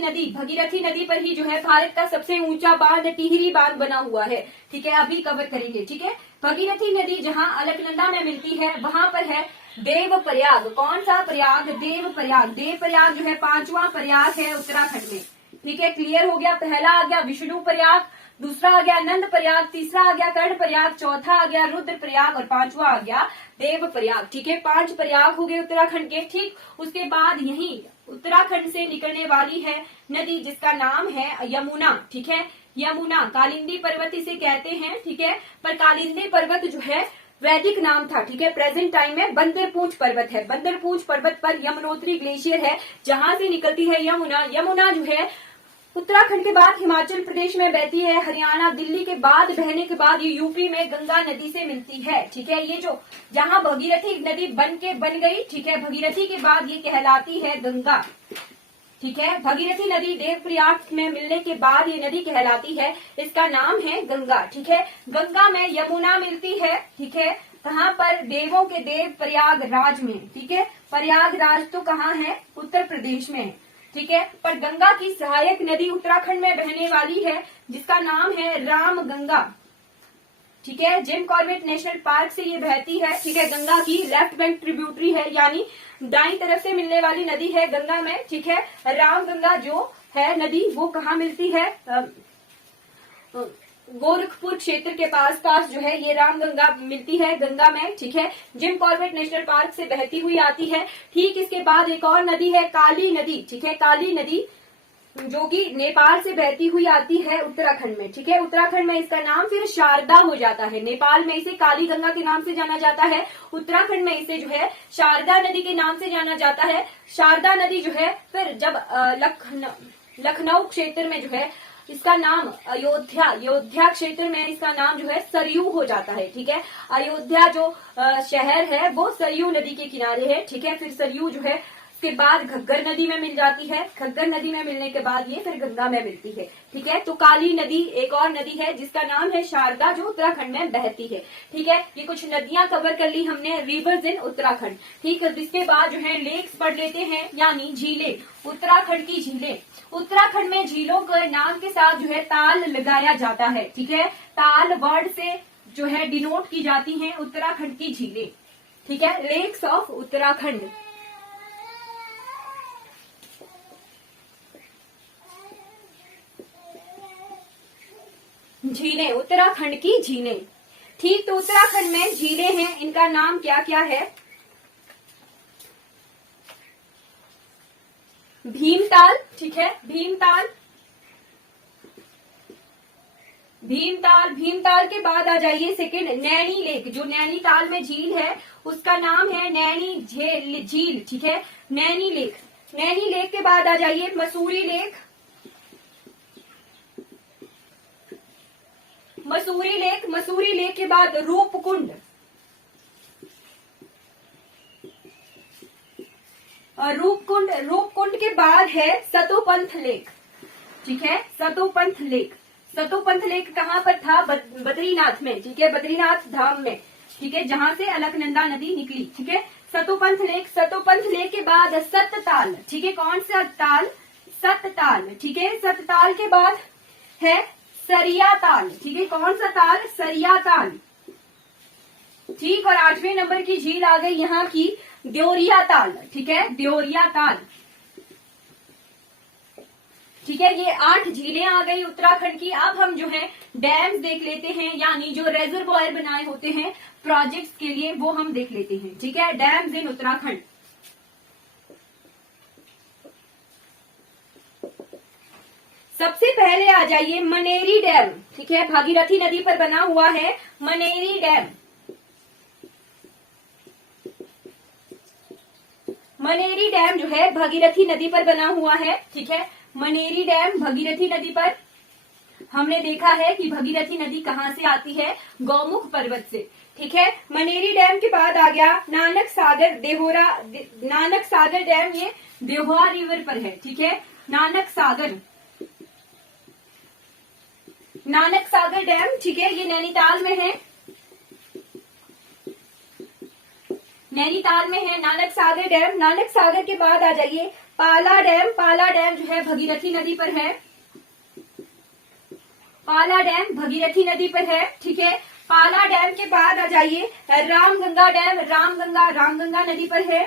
नदी पर ही जो है भारत का सबसे ऊंचा बांध टिहरी बांध बना हुआ है। ठीक है, अभी कवर करेंगे। ठीक है, भगीरथी नदी जहां अलकनंदा में मिलती है वहां पर है देवप्रयाग। कौन सा प्रयाग? देवप्रयाग। देवप्रयाग जो है 5वां प्रयाग है उत्तराखंड में। ठीक है, क्लियर हो गया। पहला आ गया विष्णु प्रयाग, दूसरा आ गया नंद प्रयाग, तीसरा आ गया कर्ण प्रयाग, चौथा आ गया रुद्र प्रयाग और 5वां आ गया देव प्रयाग। ठीक है, 5 प्रयाग हो गए उत्तराखंड के। ठीक, उसके बाद यही उत्तराखंड से निकलने वाली है नदी जिसका नाम है यमुना। ठीक है, यमुना कालिंदी पर्वत इसे कहते हैं। ठीक है, पर कालिंदी पर्वत जो है वैदिक नाम था। ठीक है, प्रेजेंट टाइम में बंदरपूंछ पर्वत है। बंदरपूंछ पर्वत पर यमुनोत्री ग्लेशियर है जहां से निकलती है यमुना। यमुना जो है उत्तराखंड के बाद हिमाचल प्रदेश में बहती है, हरियाणा दिल्ली के बाद बहने के बाद ये यूपी में गंगा नदी से मिलती है। ठीक है, ये जो जहां भगीरथी नदी बन गई। ठीक है, भगीरथी के बाद ये कहलाती है गंगा। ठीक है, भगीरथी नदी देवप्रयाग में मिलने के बाद ये नदी कहलाती है, इसका नाम है गंगा। ठीक है, गंगा में यमुना मिलती है। ठीक है, कहाँ पर? देवों के देव प्रयागराज में। ठीक है, प्रयागराज तो कहाँ है? उत्तर प्रदेश में। ठीक है, पर गंगा की सहायक नदी उत्तराखंड में बहने वाली है जिसका नाम है राम गंगा। ठीक है, जिम कॉर्बेट नेशनल पार्क से ये बहती है। ठीक है, गंगा की लेफ्ट बैंक ट्रिब्यूटरी है, यानी दाईं तरफ से मिलने वाली नदी है गंगा में। ठीक है, राम गंगा जो है नदी वो कहाँ मिलती है? गोरखपुर क्षेत्र के पास जो है ये रामगंगा मिलती है गंगा में। ठीक है, जिम कॉर्बेट नेशनल पार्क से बहती हुई आती है। ठीक, इसके बाद एक और नदी है काली नदी। ठीक है, काली नदी जो कि नेपाल से बहती हुई आती है उत्तराखंड में। ठीक है, उत्तराखंड में इसका नाम फिर शारदा हो जाता है। नेपाल में इसे काली गंगा के नाम से जाना जाता है, उत्तराखंड में इसे जो है शारदा नदी के नाम से जाना जाता है। शारदा नदी जो है फिर जब लखनऊ क्षेत्र में जो है इसका नाम अयोध्या क्षेत्र में इसका नाम जो है सरयू हो जाता है। ठीक है, अयोध्या जो शहर है वो सरयू नदी के किनारे है। ठीक है, फिर सरयू जो है उसके बाद घग्गर नदी में मिल जाती है। घग्गर नदी में मिलने के बाद ये फिर गंगा में मिलती है। ठीक है, तो काली नदी एक और नदी है जिसका नाम है शारदा जो उत्तराखंड में बहती है। ठीक है, ये कुछ नदियां कवर कर ली हमने, रिवर्स इन उत्तराखंड। ठीक है, जिसके बाद जो है लेक्स पढ़ लेते हैं, यानी झीलें। उत्तराखंड की झीलें, उत्तराखंड में झीलों के नाम के साथ जो है ताल लगाया जाता है। ठीक है, ताल वर्ड से जो है डिनोट की जाती हैं उत्तराखंड की झीलें। ठीक है, लेक्स ऑफ उत्तराखंड। झीलें, उत्तराखंड की झीलें। ठीक, तो उत्तराखंड में झीलें हैं, इनका नाम क्या क्या है? भीमताल। ठीक है, भीमताल के बाद आ जाइए सेकेंड नैनी लेक। जो नैनीताल में झील है उसका नाम है नैनी झील। ठीक है, नैनी लेक के बाद आ जाइए मसूरी लेक। मसूरी लेक के बाद रूपकुंड। और रूपकुंड के बाद है सतोपंथ लेक। ठीक है, सतोपंथ लेक कहाँ पर था? बद्रीनाथ में। ठीक है, बद्रीनाथ धाम में। ठीक है, जहां से अलकनंदा नदी निकली। ठीक है, सतोपंथ लेक के बाद सतताल। ठीक है, कौन सा ताल? सतताल। ठीक है, सतताल के बाद है सरिया ताल। ठीक है, कौन सा ताल? सरिया ताल। ठीक, और 8वें नंबर की झील आ गई यहाँ की देवरिया ताल। ठीक है, देवरिया ताल। ठीक है, ये 8 झीलें आ गई उत्तराखंड की। अब हम जो है डैम्स देख लेते हैं, यानी जो रेजरवॉयर बनाए होते हैं प्रोजेक्ट्स के लिए वो हम देख लेते हैं। ठीक है, डैम्स इन उत्तराखंड। सबसे पहले आ जाइए मनेरी डैम। ठीक है, भागीरथी नदी पर बना हुआ है मनेरी डैम। मनेरी डैम जो है भगीरथी नदी पर बना हुआ है, ठीक है। मनेरी डैम भगीरथी नदी पर, हमने देखा है कि भगीरथी नदी कहाँ से आती है, गौमुख पर्वत से, ठीक है। मनेरी डैम के बाद आ गया नानक सागर देहोरा, नानक सागर डैम, ये देहोरा रिवर पर है, ठीक है। नानक सागर, नानक सागर डैम, ठीक है, ये नैनीताल में है, नैनीताल में है नानक सागर डैम। नानक सागर के बाद आ जाइए पाला डैम, पाला डैम जो है भगीरथी नदी पर है, पाला डैम भगीरथी नदी पर है, ठीक है। पाला डैम के बाद आ जाइए रामगंगा डैम, रामगंगा, रामगंगा नदी पर है,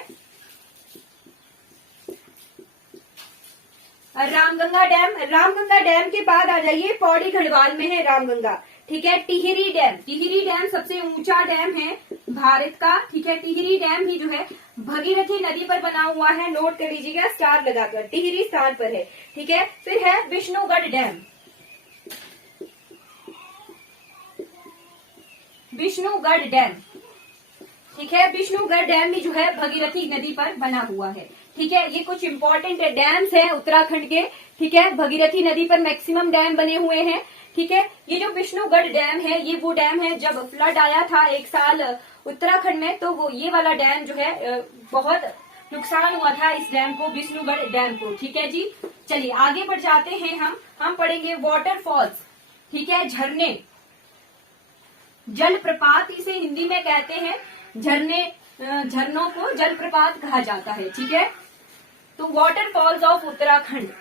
रामगंगा डैम। रामगंगा डैम के बाद आ जाइए पौड़ी गढ़वाल में है रामगंगा, ठीक है। टिहरी डैम, टिहरी डैम सबसे ऊंचा डैम है भारत का, ठीक है। टिहरी डैम भी जो है भगीरथी नदी पर बना हुआ है, नोट कर लीजिएगा स्टार लगाकर, टिहरी स्थान पर है, ठीक है। फिर है विष्णुगढ़ डैम, विष्णुगढ़ डैम, ठीक है। विष्णुगढ़ डैम भी जो है भगीरथी नदी पर बना हुआ है, ठीक है। ये कुछ इंपॉर्टेंट डैम्स हैं उत्तराखंड के, ठीक है। भगीरथी नदी पर मैक्सिमम डैम बने हुए हैं, ठीक है। ये जो विष्णुगढ़ डैम है, ये वो डैम है जब फ्लड आया था एक साल उत्तराखंड में, तो वो ये वाला डैम जो है बहुत नुकसान हुआ था इस डैम को, विष्णुगढ़ डैम को, ठीक है जी। चलिए आगे बढ़ जाते हैं, हम पढ़ेंगे वाटरफॉल्स, ठीक है। झरने, जलप्रपात इसे हिंदी में कहते हैं, झरने, झरनों को जलप्रपात कहा जाता है, ठीक है। तो वाटरफॉल्स ऑफ उत्तराखंड,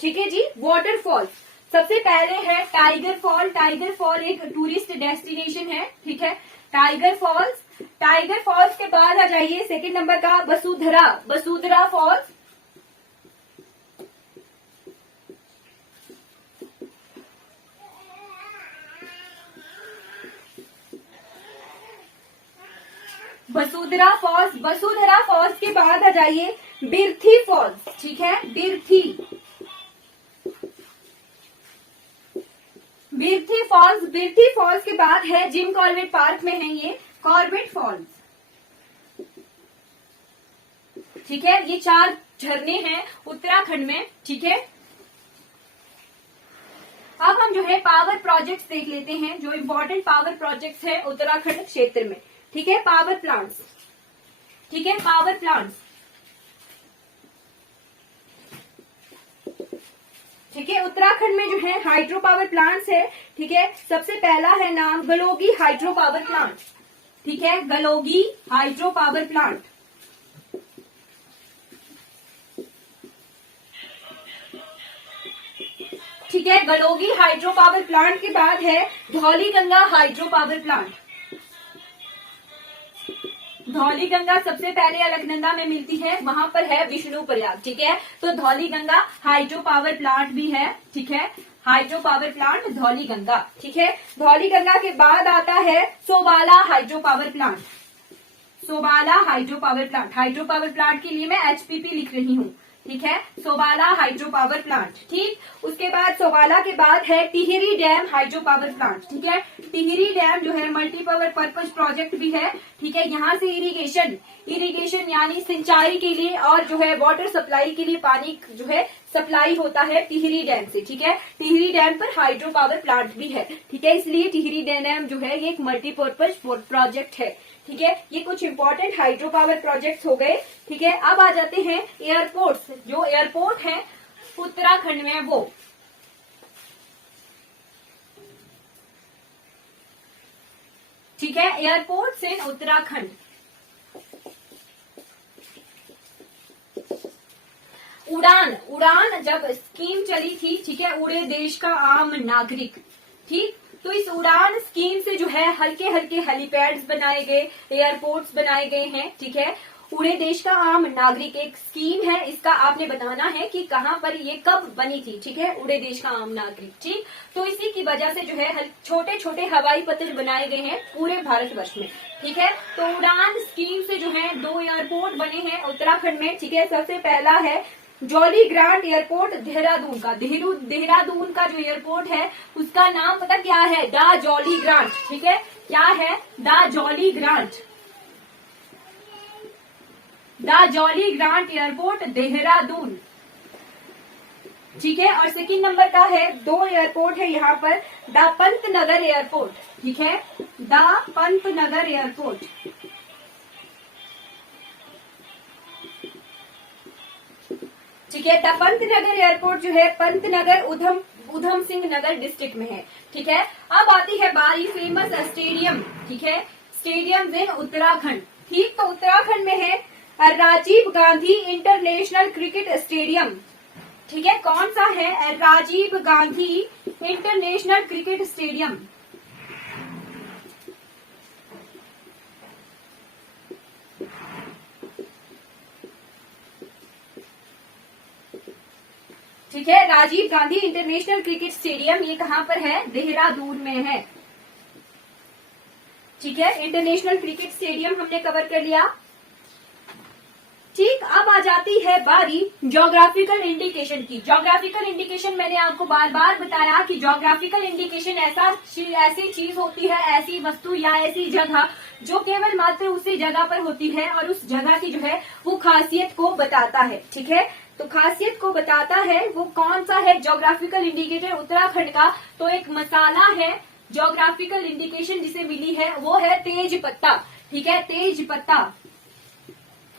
ठीक है जी। वाटरफॉल सबसे पहले है टाइगर फॉल, टाइगर फॉल एक टूरिस्ट डेस्टिनेशन है, ठीक है। टाइगर फॉल्स, टाइगर फॉल्स के बाद आ जाइए सेकंड नंबर का Vasudhara, Vasudhara falls, Vasudhara falls. Vasudhara falls के बाद आ जाइए बिरथी फॉल्स, ठीक है। बिरथी, बिरथी फॉल्स, बिरथी फॉल्स के बाद है जिम कॉर्बेट पार्क में है ये कॉर्बेट फॉल्स, ठीक है। ये 4 झरने हैं उत्तराखंड में, ठीक है। अब हम जो है पावर प्रोजेक्ट्स देख लेते हैं, जो इम्पोर्टेंट पावर प्रोजेक्ट्स है उत्तराखंड क्षेत्र में, ठीक है। पावर प्लांट्स, ठीक है, पावर प्लांट्स, ठीक है। उत्तराखंड में जो है हाइड्रो पावर प्लांट्स है, ठीक है। सबसे पहला है नाम गलोगी हाइड्रो पावर प्लांट, ठीक है। गलोगी हाइड्रो पावर प्लांट, ठीक है। गलोगी हाइड्रो पावर प्लांट के बाद है Dhauliganga hydro power plant, Dhauliganga सबसे पहले अलकनंदा में मिलती है, वहां पर है विष्णु प्रयाग, ठीक है। तो धौलीगंगा हाइड्रो पावर प्लांट भी है, ठीक है। हाइड्रो पावर प्लांट धौलीगंगा, ठीक है। धौलीगंगा के बाद आता है Sobala hydro power plant, Sobala hydro power plant. Hydro power plant के लिए मैं एचपीपी लिख रही हूँ, ठीक है। सोबाला हाइड्रो पावर प्लांट, ठीक। उसके बाद सोबाला के बाद है Tehri dam hydro power plant, ठीक है। टिहरी डैम जो है मल्टीपावर पर्पज प्रोजेक्ट भी है, ठीक है। यहाँ से इरिगेशन, इरिगेशन यानी सिंचाई के लिए और जो है वाटर सप्लाई के लिए पानी जो है सप्लाई होता है टिहरी डैम से, ठीक है। टिहरी डैम पर हाइड्रो पावर प्लांट भी है, ठीक है। इसलिए टिहरी डैम जो है ये एक मल्टीपर्पज प्रोजेक्ट है, ठीक है। ये कुछ इंपॉर्टेंट हाइड्रो पावर प्रोजेक्ट्स हो गए, ठीक है। अब आ जाते हैं एयरपोर्ट्स, जो एयरपोर्ट है उत्तराखंड में वो, ठीक है। एयरपोर्ट्स इन उत्तराखंड, उड़ान, उड़ान जब स्कीम चली थी, ठीक है, उड़े देश का आम नागरिक, ठीक। तो इस उड़ान स्कीम से जो है हल्के हल्के हेलीपैड्स बनाए गए, एयरपोर्ट्स बनाए गए हैं, ठीक है। उड़े देश का आम नागरिक एक स्कीम है, इसका आपने बताना है कि कहाँ पर ये कब बनी थी, ठीक है। उड़े देश का आम नागरिक, ठीक। तो इसी की वजह से जो है छोटे छोटे हवाई पथ बनाए गए हैं पूरे भारतवर्ष में, ठीक है। तो उड़ान स्कीम से जो है 2 एयरपोर्ट बने हैं उत्तराखंड में, ठीक है। सबसे पहला है जॉली ग्रांट एयरपोर्ट देहरादून का, देहरादून का जो एयरपोर्ट है उसका नाम पता क्या है? The jolly grant. ठीक है, क्या है? The jolly grant, the jolly grant airport Dehradun. ठीक है, और सेकंड नंबर का है, दो एयरपोर्ट है यहाँ पर, द पंतनगर एयरपोर्ट। ठीक है, द पंतनगर एयरपोर्ट। ठीक है, द पंतनगर एयरपोर्ट जो है पंतनगर उधम सिंह नगर डिस्ट्रिक्ट में है। ठीक है, अब आती है बारी फेमस स्टेडियम। ठीक है, स्टेडियम इन उत्तराखंड। ठीक, तो उत्तराखंड में है Rajiv Gandhi international cricket stadium. ठीक है, कौन सा है? Rajiv Gandhi international cricket stadium. ठीक है, Rajiv Gandhi international cricket stadium, ये कहां पर है? देहरादून में है। ठीक है, इंटरनेशनल क्रिकेट स्टेडियम हमने कवर कर लिया। ठीक, अब आ जाती है बारी ज्योग्राफिकल इंडिकेशन की। ज्योग्राफिकल इंडिकेशन मैंने आपको बार बार बताया कि ज्योग्राफिकल इंडिकेशन ऐसी चीज होती है, ऐसी वस्तु या ऐसी जगह जो केवल मात्र उसी जगह पर होती है और उस जगह की जो है वो खासियत को बताता है। ठीक है, तो खासियत को बताता है वो कौन सा है ज्योग्राफिकल इंडिकेटर उत्तराखंड का? तो एक मसाला है ज्योग्राफिकल इंडिकेशन जिसे मिली है, वो है तेज पत्ता। ठीक है, तेज पत्ता,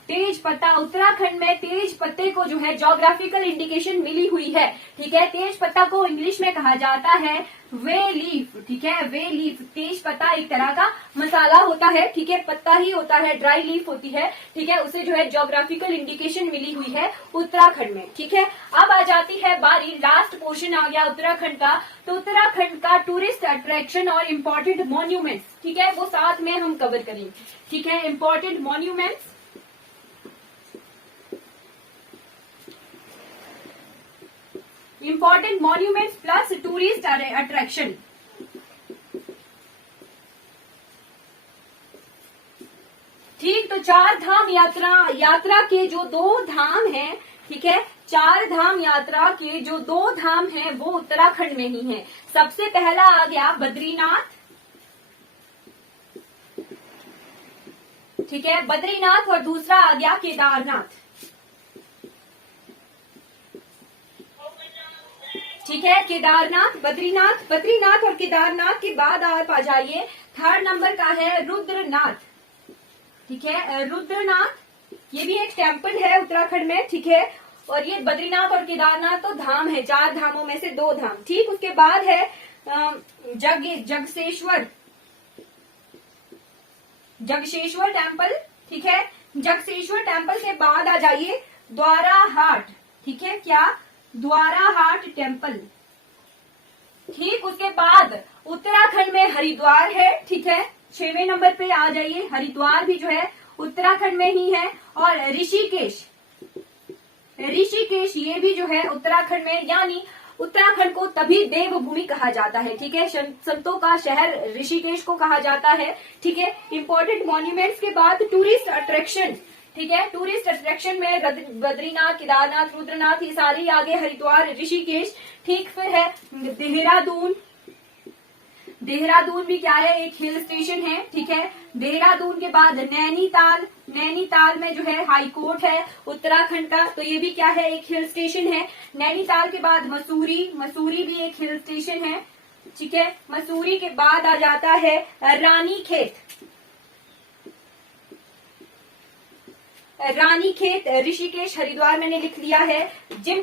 तेज पत्ता, उत्तराखंड में तेज पत्ते को जो है ज्योग्राफिकल इंडिकेशन मिली हुई है। ठीक है, तेज पत्ता को इंग्लिश में कहा जाता है वे लीफ। ठीक है, वे लीफ। तेज पत्ता एक तरह का मसाला होता है। ठीक है, पत्ता ही होता है, ड्राई लीफ होती है। ठीक है, उसे जो है ज्योग्राफिकल इंडिकेशन मिली हुई है उत्तराखंड में। ठीक है, अब आ जाती है बारी, लास्ट पोर्शन आ गया उत्तराखंड का। तो उत्तराखंड का टूरिस्ट अट्रैक्शन और इम्पोर्टेंट मॉन्यूमेंट्स, ठीक है, वो साथ में हम कवर करेंगे। ठीक है, important monuments, important monuments plus tourist attraction. ठीक, तो चार धाम यात्रा के जो दो धाम हैं, ठीक है, चार धाम यात्रा के जो दो धाम हैं वो उत्तराखंड में ही हैं। सबसे पहला आ गया बद्रीनाथ। ठीक है, बद्रीनाथ, और दूसरा आ गया केदारनाथ। ठीक है, केदारनाथ, बद्रीनाथ और केदारनाथ के बाद आप आ जाइए, थर्ड नंबर का है रुद्रनाथ। ठीक है, रुद्रनाथ, ये भी एक टेम्पल है उत्तराखंड में। ठीक है, और ये बद्रीनाथ और केदारनाथ तो धाम है, चार धामों में से दो धाम। ठीक, उसके बाद है जगसेश्वर टेम्पल। ठीक है, जगसेश्वर टेम्पल के बाद आ जाइए द्वाराहाट। ठीक है, क्या? द्वाराहाट टेम्पल। ठीक, उसके बाद उत्तराखंड में हरिद्वार है। ठीक है, 6वें नंबर पे आ जाइए, हरिद्वार भी जो है उत्तराखंड में ही है। और ऋषिकेश ये भी जो है उत्तराखंड में, यानी उत्तराखंड को तभी देवभूमि कहा जाता है। ठीक है, संतों का शहर ऋषिकेश को कहा जाता है। ठीक है, इंपॉर्टेंट मॉन्यूमेंट्स के बाद टूरिस्ट अट्रैक्शन। ठीक है, टूरिस्ट अट्रैक्शन में बद्रीनाथ, केदारनाथ, रुद्रनाथ, ये सारी आगे, हरिद्वार, ऋषिकेश। ठीक, फिर है देहरादून भी क्या है? एक हिल स्टेशन है। ठीक है, देहरादून के बाद नैनीताल में जो है हाई कोर्ट है उत्तराखंड का, तो ये भी क्या है? एक हिल स्टेशन है। नैनीताल के बाद मसूरी भी एक हिल स्टेशन है। ठीक है, मसूरी के बाद आ जाता है रानीखेत, ऋषिकेश, हरिद्वार मैंने लिख लिया है। जिम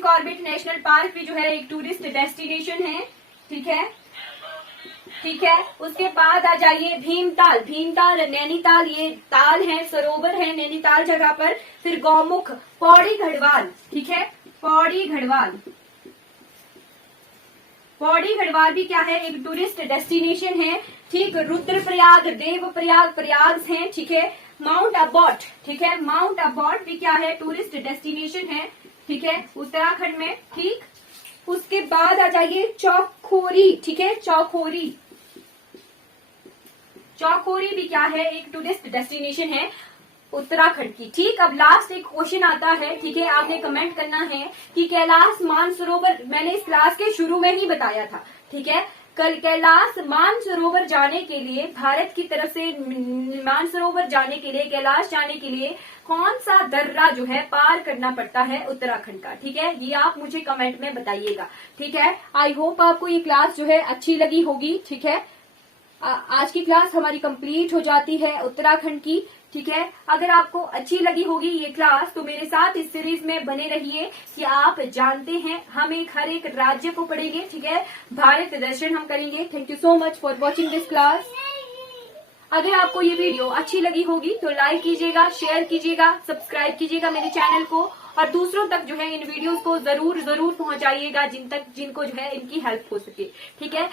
कॉर्बेट नेशनल पार्क भी जो है एक टूरिस्ट डेस्टिनेशन है। ठीक है, उसके बाद आ जाइए भीमताल नैनीताल, ये ताल है, सरोवर है नैनीताल जगह पर। फिर गौमुख, पौड़ी गढ़वाल। ठीक है, पौड़ी गढ़वाल भी क्या है? एक टूरिस्ट डेस्टिनेशन है। ठीक, रुद्रप्रयाग, प्रयाग हैं। ठीक है, माउंट अबॉट। ठीक है, माउंट अबॉट भी क्या है? टूरिस्ट डेस्टिनेशन है। ठीक है, उत्तराखंड में। ठीक, उसके बाद आ जाइए चौखोरी। ठीक है, चौखोरी भी क्या है? एक टूरिस्ट डेस्टिनेशन है उत्तराखंड की। ठीक, अब लास्ट एक क्वेश्चन आता है, ठीक है, आपने कमेंट करना है कि कैलाश मानसरोवर, मैंने इस क्लास के शुरू में ही बताया था, ठीक है, कल कैलाश मानसरोवर जाने के लिए, भारत की तरफ से मानसरोवर जाने के लिए, कैलाश जाने के लिए कौन सा दर्रा जो है पार करना पड़ता है उत्तराखंड का, ठीक है, ये आप मुझे कमेंट में बताइएगा, ठीक है। आई होप आपको ये क्लास जो है अच्छी लगी होगी, ठीक है। आज की क्लास हमारी कंप्लीट हो जाती है उत्तराखंड की, ठीक है। अगर आपको अच्छी लगी होगी ये क्लास तो मेरे साथ इस सीरीज में बने रहिए कि आप जानते हैं हम हर एक राज्य को पढ़ेंगे, ठीक है, भारत दर्शन हम करेंगे। Thank you so much for watching this class. अगर आपको ये वीडियो अच्छी लगी होगी तो लाइक कीजिएगा, शेयर कीजिएगा, सब्सक्राइब कीजिएगा मेरे चैनल को, और दूसरों तक जो है इन वीडियोस को जरूर पहुंचाइएगा जिनको जो है इनकी हेल्प हो सके, ठीक है।